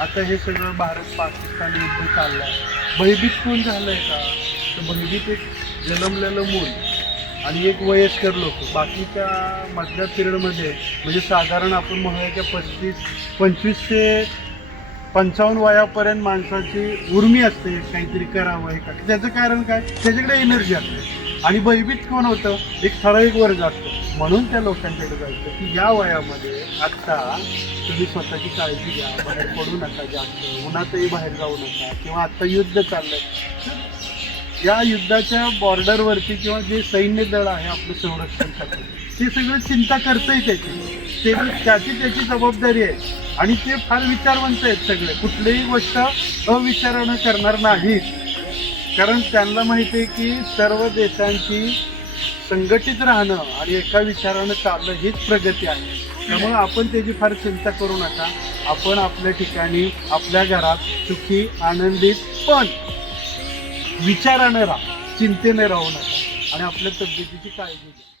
आता हे सगळं भारत पाकिस्तान युद्ध चाललंय, भयभीत कोण झालंय का? तर भयभीत एक जन्मलेलं मूल आणि एक वयस्कर लोक. बाकीच्या मधल्या पिरियडमध्ये म्हणजे साधारण आपण म्हणूया की 25 ते 55 वयापर्यंत माणसाची उर्मी असते काहीतरी करावं हे का. त्याचं कारण काय? त्याच्याकडे एनर्जी असते. आणि भयभीत कोण होतं? एक ठराविक वर्ग असतो. म्हणून त्या लोकांच्याकडे जायचं की या वयामध्ये आत्ता तुम्ही स्वतःची काळजी घ्या, बाहेर पडू नका जास्त, उन्हातही बाहेर जाऊ नका, किंवा आत्ता युद्ध चाललंय, या युद्धाच्या बॉर्डरवरती किंवा जे सैन्य दल आहे आपलं संरक्षण करतं ते सगळं चिंता करतंय त्याची जबाबदारी आहे. आणि ते फार विचारवंत आहेत सगळे, कुठलीही गोष्ट अविचारानं करणार नाहीत. कारण त्यांना माहिती आहे की सर्व देशांची संघटित राहणं आणि एका विचारानं चालणं हीच प्रगती आहे. त्यामुळे आपण त्याची फार चिंता करू नका. आपण आपल्या ठिकाणी आपल्या घरात सुखी आनंदित पण विचारानं राहा, चिंतेने राहू नका आणि आपल्या तब्येतीची काळजी घ्या.